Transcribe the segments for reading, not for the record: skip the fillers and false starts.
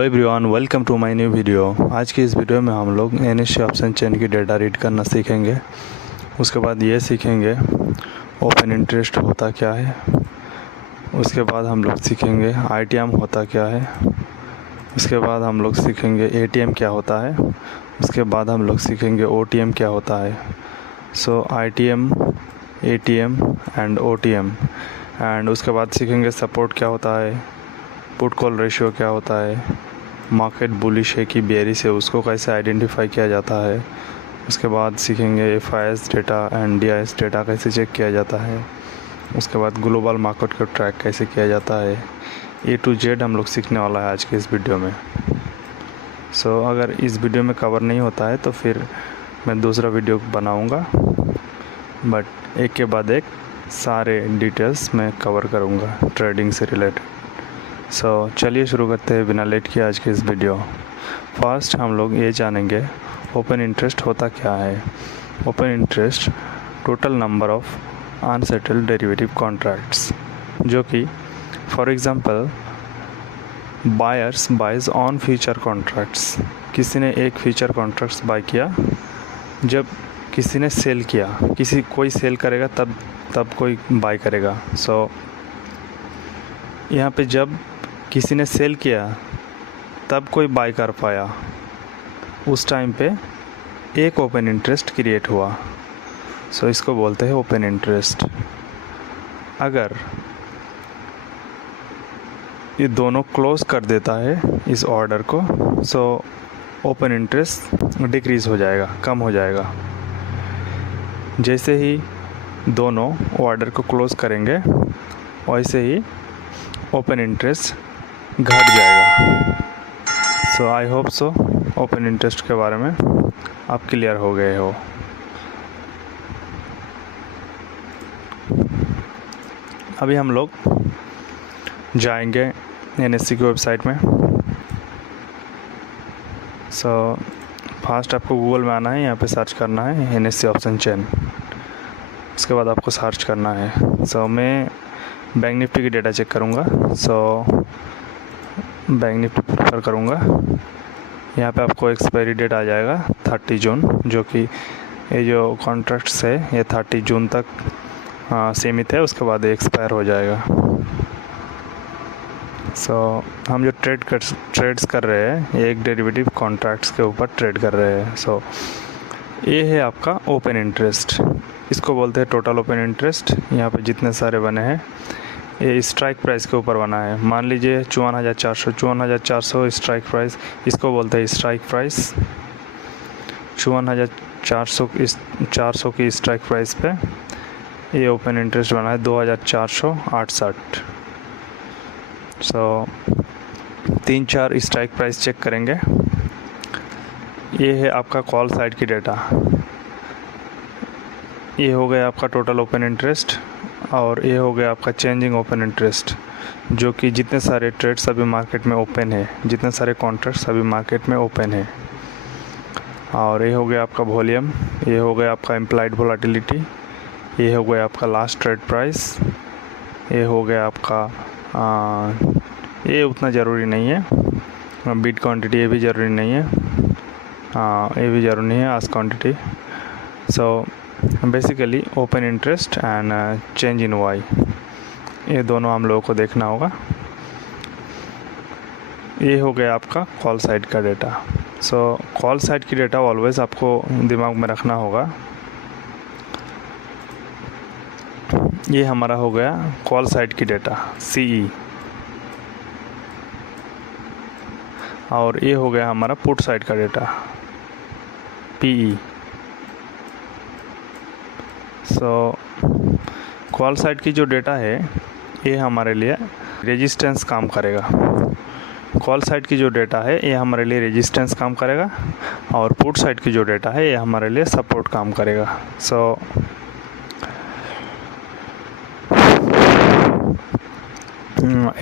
Hello everyone, welcome to my new video. आज की इस वीडियो में हम लोग एनएससी ऑप्शन चेन की डेटा रीड करना सीखेंगे। उसके बाद ये सीखेंगे ओपन इंटरेस्ट होता क्या है। उसके बाद हम लोग सीखेंगे आईटीएम होता क्या है। उसके बाद हम लोग सीखेंगे एटीएम क्या होता है। उसके बाद हम लोग सीखेंगे ओटीएम क्या होता है। So ITM, ATM and OTM. And उसके बाद सीखेंगे सपोर्ट क्या होता है, पुट कॉल रेशियो क्या होता है, मार्केट बुलिश है कि बेयरिश है उसको कैसे आइडेंटिफाई किया जाता है। उसके बाद सीखेंगे FIS data and DIIs data कैसे चेक किया जाता है। उसके बाद ग्लोबल मार्केट को ट्रैक कैसे किया जाता है। ए टू जेड हम लोग सीखने वाला है आज के इस वीडियो में। सो अगर इस वीडियो में कवर नहीं होता है तो फिर मैं दूसरा वीडियो बनाऊंगा, बट एक के बाद एक सारे डिटेल्स मैं कवर करूंगा ट्रेडिंग से रिलेटेड। सो चलिए शुरू करते हैं बिना लेट किए आज के इस वीडियो। फर्स्ट हम लोग ये जानेंगे ओपन इंटरेस्ट होता क्या है। Open interest total number of unsettled derivative contracts, जो कि for example buyers buys on future contracts. किसी ने एक फ्यूचर कॉन्ट्रैक्ट्स बाय किया, जब किसी ने सेल किया, कोई सेल करेगा तब कोई बाय करेगा। सो यहाँ पे जब किसी ने सेल किया तब कोई बाय कर पाया, उस टाइम पे एक ओपन इंटरेस्ट क्रिएट हुआ। सो इसको बोलते हैं ओपन इंटरेस्ट। अगर ये दोनों क्लोज कर देता है इस ऑर्डर को, सो ओपन इंटरेस्ट डिक्रीज़ हो जाएगा, कम हो जाएगा। जैसे ही दोनों ऑर्डर को क्लोज करेंगे वैसे ही ओपन इंटरेस्ट घट जाएगा। So I hope so open interest के बारे में आप क्लियर हो गए हो। अभी हम लोग जाएंगे एनएससी की वेबसाइट में। सो फर्स्ट आपको गूगल में आना है, यहाँ पे सर्च करना है एनएससी ऑप्शन चेन। उसके बाद आपको सर्च करना है। सो मैं बैंक निफ्टी की डेटा चेक करूँगा। सो बैंक निफ्टी प्रेफर करूँगा। यहाँ पे आपको एक्सपायरी डेट आ जाएगा 30 जून, जो कि ये जो कॉन्ट्रैक्ट्स है ये 30 जून तक सीमित है, उसके बाद एक्सपायर हो जाएगा। सो हम जो ट्रेड्स कर रहे हैं ये एक डेरिवेटिव कॉन्ट्रैक्ट्स के ऊपर ट्रेड कर रहे हैं। सो ये है आपका ओपन इंटरेस्ट। इसको बोलते हैं टोटल ओपन इंटरेस्ट। यहाँ पे जितने सारे बने हैं ये स्ट्राइक प्राइस के ऊपर बना है। मान लीजिए 5400 स्ट्राइक प्राइस, इसको बोलते हैं स्ट्राइक प्राइस। 5400 की स्ट्राइक प्राइस पे ये ओपन इंटरेस्ट बना है 2468। सो 3-4 स्ट्राइक प्राइस चेक करेंगे। ये है आपका कॉल साइड की डेटा। ये हो गया आपका टोटल ओपन इंटरेस्ट और ये हो गया आपका चेंजिंग ओपन इंटरेस्ट, जो कि जितने सारे ट्रेड्स अभी मार्केट में ओपन है, जितने सारे कॉन्ट्रैक्ट्स अभी मार्केट में ओपन है। और ये हो गया आपका वॉल्यूम, ये हो गया आपका इम्प्लाइड वोलेटिलिटी, ये हो गया आपका लास्ट ट्रेड प्राइस, ये हो गया आपका ये उतना ज़रूरी नहीं है। बिड क्वांटिटी ये भी ज़रूरी नहीं है, ये भी ज़रूरी नहीं है आज quantity. So basically open interest and change in Y, ये दोनों हम लोगों को देखना होगा। ये हो गया आपका कॉल साइड का डेटा। सो कॉल साइड की डेटा ऑलवेज आपको दिमाग में रखना होगा। ये हमारा हो गया कॉल साइड की डेटा CE, और ये हो गया हमारा पुट साइड का डेटा PE। सो कॉल साइड की जो डेटा है ये हमारे लिए रेजिस्टेंस काम करेगा। कॉल साइड की जो डेटा है ये हमारे लिए रेजिस्टेंस काम करेगा, और पुट साइड की जो डेटा है ये हमारे लिए सपोर्ट काम करेगा। सो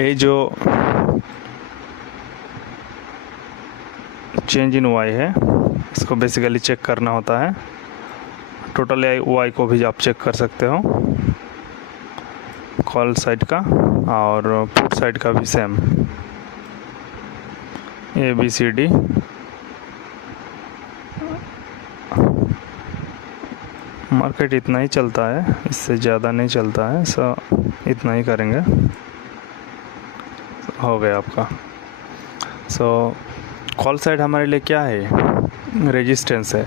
ये जो चेंज इन वाई है इसको बेसिकली चेक करना होता है। टोटल वाई को भी आप चेक कर सकते हो, कॉल साइड का और पुट साइड का भी सेम। ABCD मार्केट इतना ही चलता है, इससे ज़्यादा नहीं चलता है, सो इतना ही करेंगे। हो गया आपका। सो कॉल साइड हमारे लिए क्या है, रेजिस्टेंस है।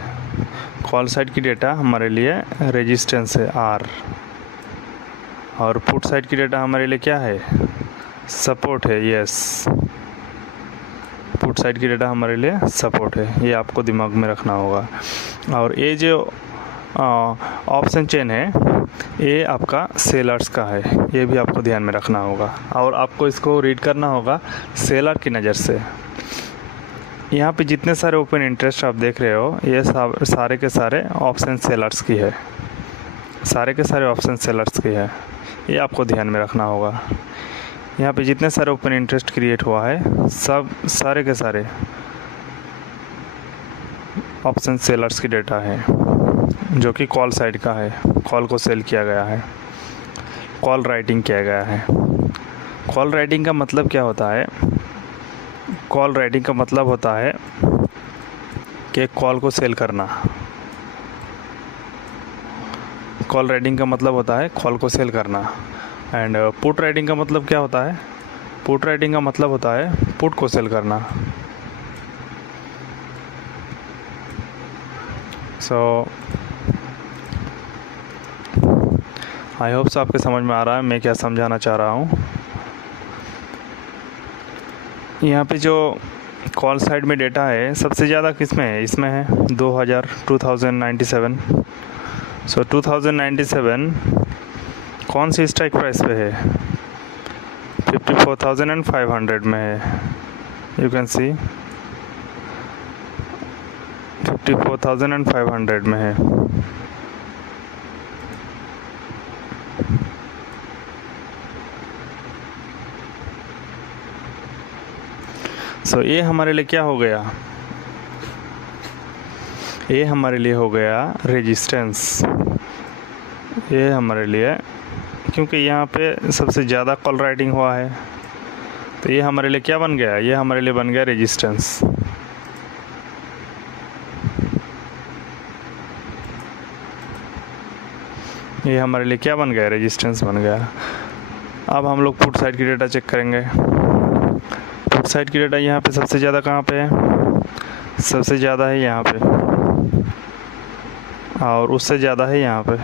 कॉल साइड की डेटा हमारे लिए रेजिस्टेंस है R, और पुट साइड की डेटा हमारे लिए क्या है, सपोर्ट है। यस, पुट साइड की डेटा हमारे लिए सपोर्ट है, ये आपको दिमाग में रखना होगा। और ये जो ऑप्शन चेन है ये आपका सेलर्स का है, ये भी आपको ध्यान में रखना होगा, और आपको इसको रीड करना होगा सेलर की नज़र से। यहाँ पे जितने सारे ओपन इंटरेस्ट आप देख रहे हो ये सारे के सारे ऑप्शन सेलर्स की है, सारे के सारे ऑप्शन सेलर्स की है, ये आपको ध्यान में रखना होगा। यहाँ पे जितने सारे ओपन इंटरेस्ट क्रिएट हुआ है सब सारे के सारे ऑप्शन सेलर्स की डेटा है, जो कि कॉल साइड का है। कॉल को सेल किया गया है, कॉल राइटिंग किया गया है। कॉल राइटिंग का मतलब क्या होता है, कॉल राइटिंग का मतलब होता है कि कॉल को सेल करना। कॉल राइटिंग का मतलब होता है कॉल को सेल करना। एंड पुट राइटिंग का मतलब क्या होता है, पुट राइटिंग का मतलब होता है पुट को सेल करना। सो आई होप आपके समझ में आ रहा है मैं क्या समझाना चाह रहा हूँ। यहाँ पे जो कॉल साइड में डेटा है सबसे ज़्यादा किस में है, इसमें है 2097। सो 2097 कौन सी स्ट्राइक प्राइस पे है, 54,500 में है। यू कैन सी 54,500 में है। सो ये हमारे लिए क्या हो गया, ये हमारे लिए हो गया रेजिस्टेंस। ये हमारे लिए, क्योंकि यहाँ पे सबसे ज़्यादा कॉल राइटिंग हुआ है तो ये हमारे लिए क्या बन गया, ये हमारे लिए बन गया रेजिस्टेंस। ये हमारे लिए क्या बन गया, रेजिस्टेंस बन गया। अब हम लोग पुट साइड की डेटा चेक करेंगे। पुट साइड की डेटा यहाँ पे सबसे ज़्यादा कहाँ पे है, सबसे ज़्यादा है यहाँ पे, और उससे ज़्यादा है यहाँ पे।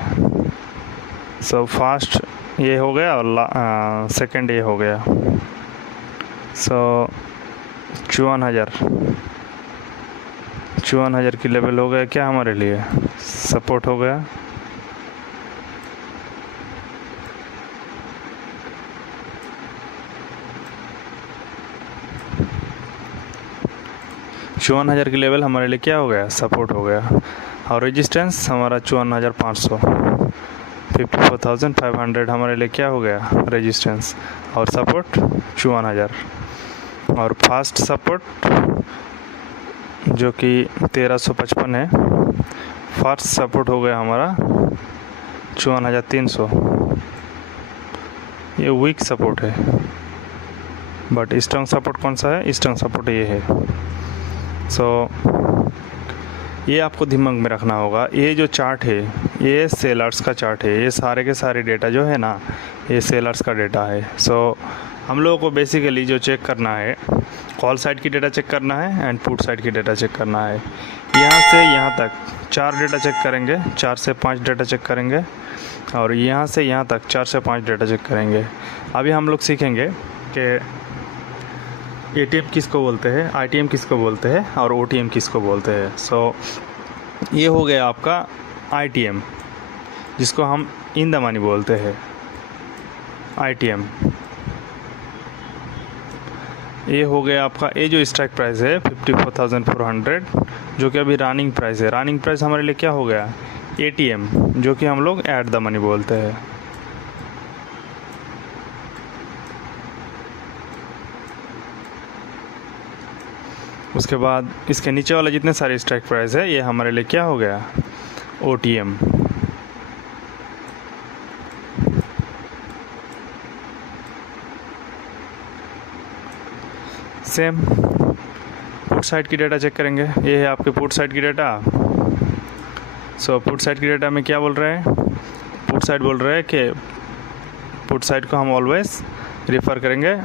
सो फास्ट ये हो गया और सेकंड ये हो गया। सो 54,000 की लेवल हो गया क्या हमारे लिए, सपोर्ट हो गया। चौवन 54,000 की लेवल हमारे लिए क्या हो गया, सपोर्ट हो गया। और रेजिस्टेंस हमारा 54,500, 54,500 हमारे लिए क्या हो गया, रेजिस्टेंस, और सपोर्ट 54,000। और फास्ट सपोर्ट जो कि 1355 है, फास्ट सपोर्ट हो गया हमारा 54,300। ये वीक सपोर्ट है, बट स्ट्रॉन्ग सपोर्ट कौन सा है, स्ट्रॉन्ग सपोर्ट ये है। सो ये आपको दिमाग में रखना होगा। ये जो चार्ट है ये सेलर्स का चार्ट है, ये सारे के सारे डेटा जो है ना ये सेलर्स का डेटा है। सो हम लोगों को बेसिकली जो चेक करना है, कॉल साइड की डेटा चेक करना है एंड पुट साइड की डेटा चेक करना है। यहाँ से यहाँ तक 4 डेटा चेक करेंगे, 4 से 5 डेटा चेक करेंगे, और यहाँ से यहाँ तक 4 से 5 डेटा चेक करेंगे। अभी हम लोग सीखेंगे कि ATM किसको बोलते हैं, ITM किसको बोलते हैं, और OTM किसको बोलते हैं। सो ये हो गया आपका ITM, जिसको हम इन द मनी बोलते हैं, ITM। ये हो गया आपका, ये जो स्ट्राइक प्राइस है 54,400, जो कि अभी रनिंग प्राइस है। रनिंग प्राइस हमारे लिए क्या हो गया, ATM, जो कि हम लोग ऐट द मनी बोलते हैं। उसके बाद इसके नीचे वाले जितने सारे स्ट्राइक प्राइस है ये हमारे लिए क्या हो गया, OTM। सेम साइड की डेटा चेक करेंगे। ये है आपके पुट साइड की डेटा। सो पुट साइड की डेटा में क्या बोल रहे हैं, पुट साइड बोल रहे हैं कि पुट साइड को हम ऑलवेज रिफ़र करेंगे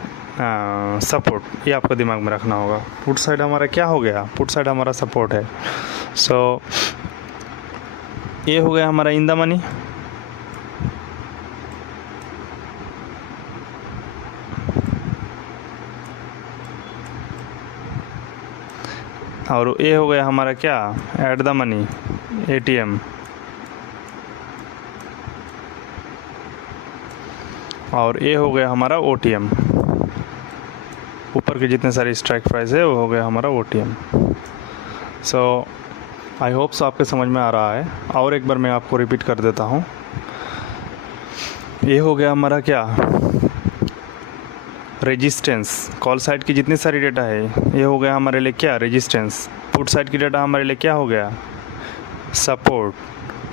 सपोर्ट। ये आपको दिमाग में रखना होगा। पुट साइड हमारा क्या हो गया, पुट साइड हमारा सपोर्ट है। सो ये हो गया हमारा इन द मनी। और ये हो गया हमारा क्या, एट द मनी, ATM। और ये हो गया हमारा OTM। ऊपर के जितने सारे स्ट्राइक प्राइस है वो हो गया हमारा OTM। सो आई होप सो आपके समझ में आ रहा है। और एक बार मैं आपको रिपीट कर देता हूँ। ये हो गया हमारा क्या, रेजिस्टेंस। कॉल साइड की जितनी सारी डेटा है ये हो गया हमारे लिए क्या, रेजिस्टेंस। पुट साइड की डेटा हमारे लिए क्या हो गया, सपोर्ट।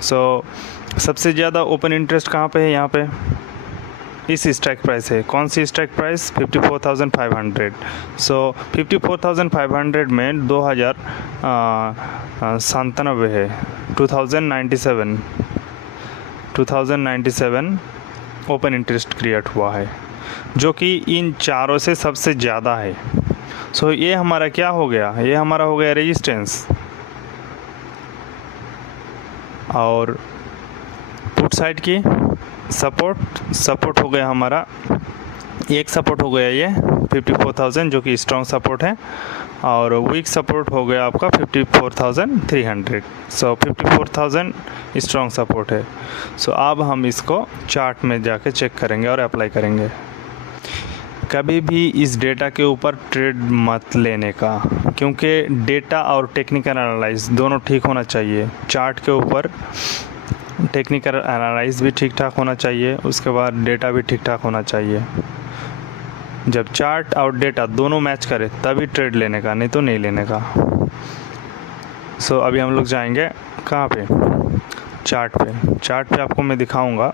सो सबसे ज़्यादा ओपन इंटरेस्ट कहाँ पे है, यहाँ पे इस स्ट्राइक प्राइस है। कौन सी स्ट्राइक प्राइस, 54,500। सो 54,500 में 2097 है, 2097 ओपन इंटरेस्ट क्रिएट हुआ है, जो कि इन चारों से सबसे ज़्यादा है। सो ये हमारा क्या हो गया, ये हमारा हो गया रेजिस्टेंस। और पुट साइड की सपोर्ट हो गया हमारा, एक सपोर्ट हो गया ये 54,000 जो कि स्ट्रॉन्ग सपोर्ट है, और वीक सपोर्ट हो गया आपका 54,300। सो 54,000 स्ट्रॉन्ग सपोर्ट है। सो अब हम इसको चार्ट में जाके चेक करेंगे और अप्लाई करेंगे। कभी भी इस डेटा के ऊपर ट्रेड मत लेने का, क्योंकि डेटा और टेक्निकल एनालाइज दोनों ठीक होना चाहिए। चार्ट के ऊपर टेक्निकल एनालाइज भी ठीक ठाक होना चाहिए, उसके बाद डेटा भी ठीक ठाक होना चाहिए। जब चार्ट और डेटा दोनों मैच करे तभी ट्रेड लेने का, नहीं तो नहीं लेने का। सो अभी हम लोग जाएंगे कहाँ पे, चार्ट पे आपको मैं दिखाऊंगा।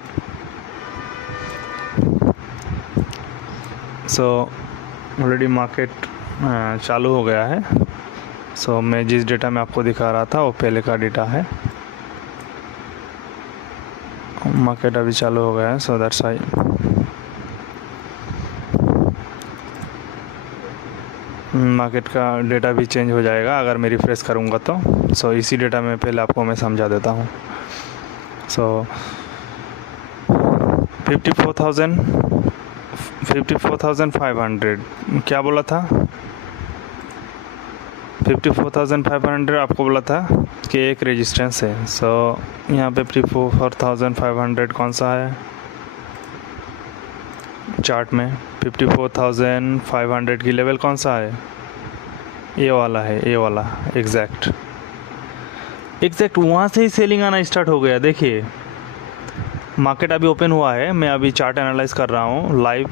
सो ऑलरेडी मार्केट चालू हो गया है। सो मैं जिस डेटा में आपको दिखा रहा था वो पहले का डेटा है। मार्केट अभी चालू हो गया है। सो दैट्स व्हाई मार्केट का डेटा भी चेंज हो जाएगा अगर मैं रिफ्रेश करूँगा तो। सो इसी डेटा में पहले आपको मैं समझा देता हूँ। सो 54,500 क्या बोला था, 54,500 आपको बोला था कि एक रेजिस्टेंस है। सो यहाँ पे 54,500 कौन सा है चार्ट में, 54,500 की लेवल कौन सा है, ये वाला है, ये वाला एग्जैक्ट वहाँ से ही सेलिंग आना स्टार्ट हो गया। देखिए मार्केट अभी ओपन हुआ है, मैं अभी चार्ट एनालाइज कर रहा हूँ लाइव।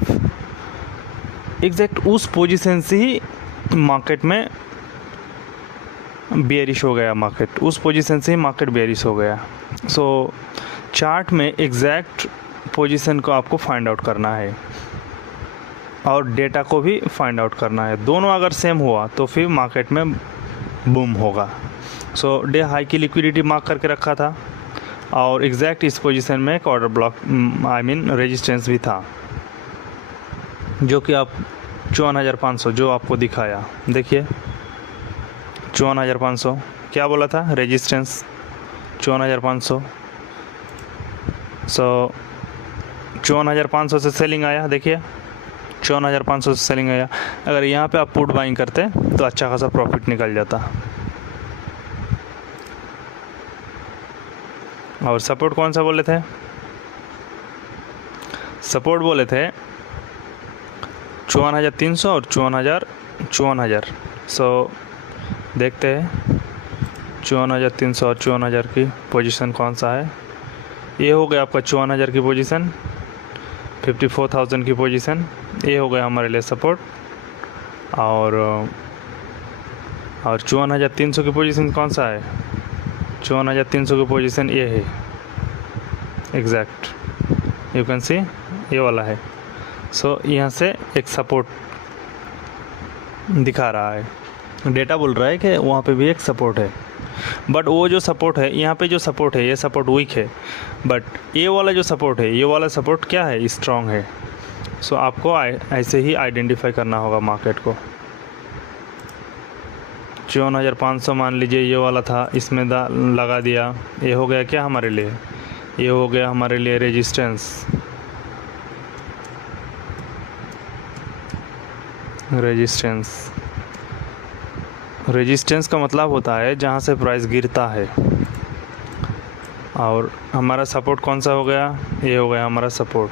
एग्जैक्ट उस पोजीशन से ही मार्केट में बेयरिश हो गया, मार्केट उस पोजीशन से ही मार्केट बेयरिश हो गया। सो चार्ट में एग्जैक्ट पोजीशन को आपको फाइंड आउट करना है और डेटा को भी फाइंड आउट करना है। दोनों अगर सेम हुआ तो फिर मार्केट में बूम होगा। सो डे हाई की लिक्विडिटी मार्क करके रखा था और एग्जैक्ट इस पोजीशन में एक ऑर्डर ब्लॉक रेजिस्टेंस भी था, जो कि आप 54,500 जो आपको दिखाया, देखिए 54,500 क्या बोला था, रेजिस्टेंस 54,500। सो 54,500 से सेलिंग आया, देखिए 54,500 से सेलिंग आया। अगर यहाँ पे आप पुट बाइंग करते तो अच्छा खासा प्रॉफिट निकल जाता। और सपोर्ट कौन सा बोले थे, सपोर्ट बोले थे 54,300 और 54,000। सो देखते हैं 54,300 और 54,000 की पोजीशन कौन सा है। ये हो गया आपका 54,000 की पोजीशन, 54,000 की पोजीशन, ये हो गया हमारे लिए सपोर्ट। और 54,300 की पोजीशन कौन सा है, 54,300 की पोजीशन ये है एग्जैक्ट, यू कैन सी ये वाला है। सो यहाँ से एक सपोर्ट दिखा रहा है। डेटा बोल रहा है कि वहाँ पे भी एक सपोर्ट है, बट वो जो सपोर्ट है यहाँ पे जो सपोर्ट है ये सपोर्ट वीक है, बट ये वाला जो सपोर्ट है ये वाला सपोर्ट क्या है, स्ट्रॉन्ग है। सो आपको ऐसे ही आइडेंटिफाई करना होगा मार्केट को। 54,500 मान लीजिए ये वाला था, इसमें लगा दिया, ये हो गया क्या हमारे लिए, ये हो गया हमारे लिए रेजिस्टेंस। रेजिस्टेंस का मतलब होता है जहाँ से प्राइस गिरता है, और हमारा सपोर्ट कौन सा हो गया, ये हो गया हमारा सपोर्ट।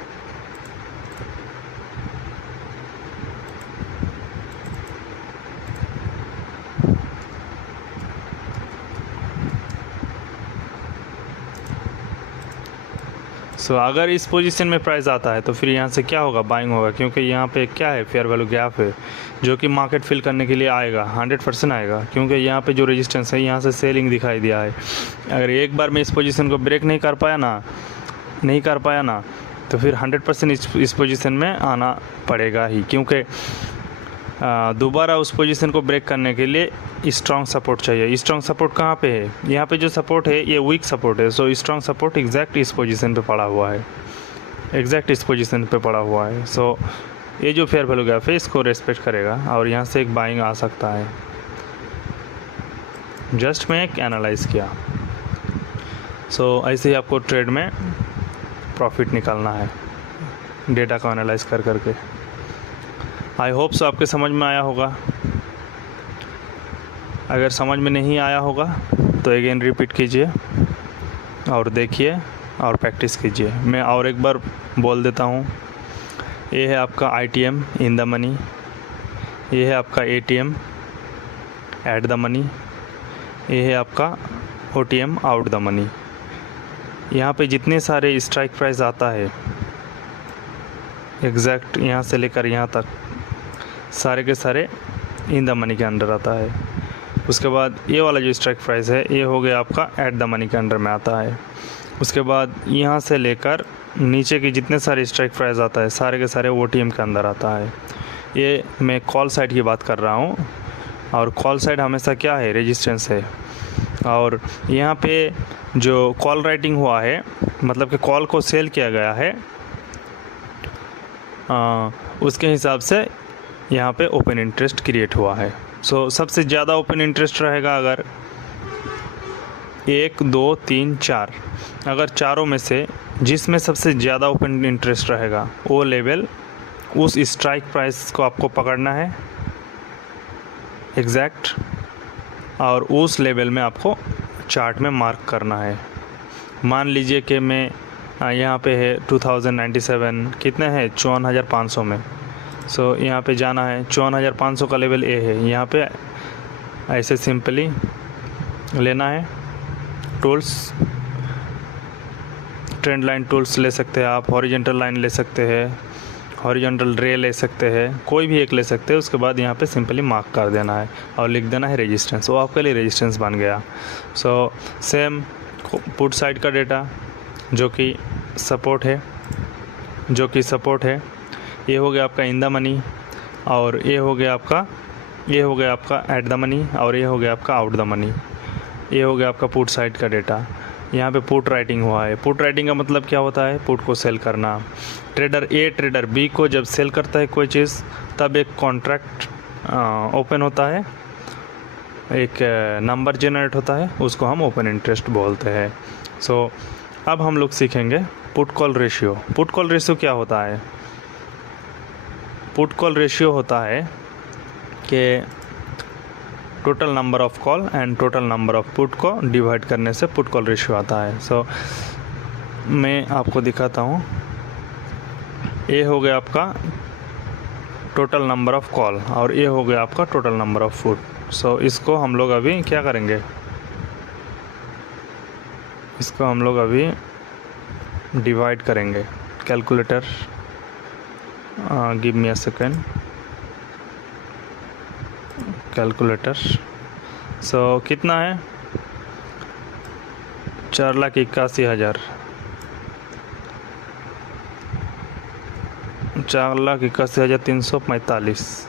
सो अगर इस पोजीशन में प्राइस आता है तो फिर यहाँ से क्या होगा, बाइंग होगा, क्योंकि यहाँ पे क्या है, फेयर वैल्यू गैप है जो कि मार्केट फिल करने के लिए आएगा, 100% आएगा, क्योंकि यहाँ पे जो रेजिस्टेंस है यहाँ से सेलिंग दिखाई दिया है। अगर एक बार में इस पोजीशन को ब्रेक नहीं कर पाया ना तो फिर 100% इस पोजीशन में आना पड़ेगा ही, क्योंकि दोबारा उस पोजीशन को ब्रेक करने के लिए स्ट्रॉन्ग सपोर्ट चाहिए। स्ट्रॉन्ग सपोर्ट कहाँ पे है, यहाँ पे जो सपोर्ट है ये वीक सपोर्ट है। सो स्ट्रॉन्ग सपोर्ट एग्जैक्ट इस पोजीशन पे पड़ा हुआ है, सो ये जो फेयर वैल्यू गैप है इसको रेस्पेक्ट करेगा और यहाँ से एक बाइंग आ सकता है। जस्ट मैं एक एनालाइज किया। सो ऐसे ही आपको ट्रेड में प्रॉफिट निकालना है डेटा को एनालाइज कर करके। आई होप सो आपके समझ में आया होगा। अगर समझ में नहीं आया होगा तो अगेन रिपीट कीजिए और देखिए और प्रैक्टिस कीजिए। मैं और एक बार बोल देता हूँ, ये है आपका ITM इन द मनी, ये है आपका ATM एट द मनी, ये है आपका OTM आउट द मनी। यहाँ पे जितने सारे स्ट्राइक प्राइस आता है एग्जैक्ट यहाँ से लेकर यहाँ तक सारे के सारे इन द मनी के अंडर आता है। उसके बाद ये वाला जो स्ट्राइक प्राइस है ये हो गया आपका एट द मनी के अंडर में आता है। उसके बाद यहाँ से लेकर नीचे के जितने सारे स्ट्राइक प्राइस आता है सारे के सारे OTM के अंदर आता है। ये मैं कॉल साइड की बात कर रहा हूँ, और कॉल साइड हमेशा क्या है, रेजिस्टेंस है। और यहाँ पे जो कॉल राइटिंग हुआ है मतलब कि कॉल को सेल किया गया है, उसके हिसाब से यहाँ पे ओपन इंटरेस्ट क्रिएट हुआ है। सो सबसे ज़्यादा ओपन इंटरेस्ट रहेगा अगर 1, 2, 3, 4, अगर चारों में से जिसमें सबसे ज़्यादा ओपन इंटरेस्ट रहेगा वो लेवल उस स्ट्राइक प्राइस को आपको पकड़ना है एग्जैक्ट, और उस लेवल में आपको चार्ट में मार्क करना है। मान लीजिए कि मैं यहाँ पे है 2097 कितने हैं 54,500 में। सो यहाँ पे जाना है 54,500 का लेवल ए है। यहाँ पे ऐसे सिंपली लेना है टूल्स, ट्रेंड लाइन टूल्स ले सकते हैं आप, हॉरिजॉन्टल लाइन ले सकते हैं, हॉरिजॉन्टल रे ले सकते हैं, कोई भी एक ले सकते हैं। उसके बाद यहाँ पे सिंपली मार्क कर देना है और लिख देना है रेजिस्टेंस, वो आपके लिए रेजिस्टेंस बन गया। सो सेम पुट साइड का डेटा जो कि सपोर्ट है, ये हो गया आपका इन द मनी, और ये हो गया आपका एट द मनी, और ये हो गया आपका आउट द मनी। ये हो गया आपका पुट साइड का डेटा। यहाँ पे पुट राइटिंग हुआ है। पुट राइटिंग का मतलब क्या होता है, पुट को सेल करना। ट्रेडर ए ट्रेडर बी को जब सेल करता है कोई चीज़ तब एक कॉन्ट्रैक्ट ओपन होता है, एक नंबर जनरेट होता है, उसको हम ओपन इंटरेस्ट बोलते हैं। सो अब हम लोग सीखेंगे put call ratio. Put call ratio क्या होता है, पुट कॉल रेशियो होता है कि total number of call and total number of put को डिवाइड करने से पुट कॉल रेशियो आता है। सो मैं आपको दिखाता हूँ। ये हो गया आपका टोटल नंबर ऑफ कॉल और ये हो गया आपका टोटल नंबर ऑफ पुट। सो इसको हम लोग अभी क्या करेंगे, इसको हम लोग अभी डिवाइड करेंगे। Calculator, give me a second, calculator. So कितना है, 4,81,000, 4,81,345।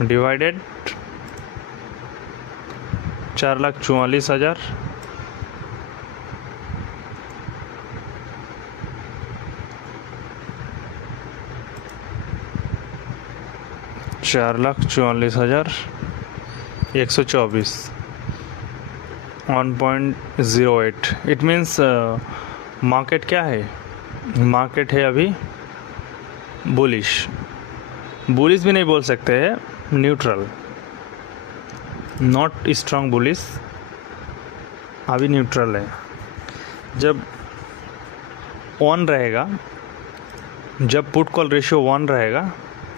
डिवाइडेड 4,44,000 4,44,124 1.08। इट मीन्स मार्केट क्या है, मार्केट है अभी बुलिश भी नहीं बोल सकते हैं, न्यूट्रल, नॉट स्ट्रॉन्ग बुलिश, अभी न्यूट्रल है। जब ऑन रहेगा, जब पुट कॉल रेशियो 1 रहेगा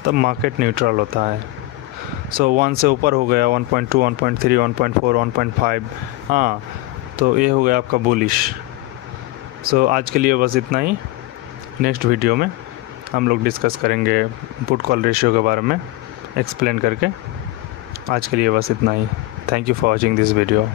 तब मार्केट न्यूट्रल होता है। सो 1 से ऊपर हो गया 1.2, 1.3, 1.4, 1.5, हाँ, तो ये हो गया आपका बुलिश। सो आज के लिए बस इतना ही। नेक्स्ट वीडियो में हम लोग डिस्कस करेंगे पुट कॉल रेशियो के बारे में एक्सप्लेन करके। आज के लिए बस इतना ही। Thank you for watching this video.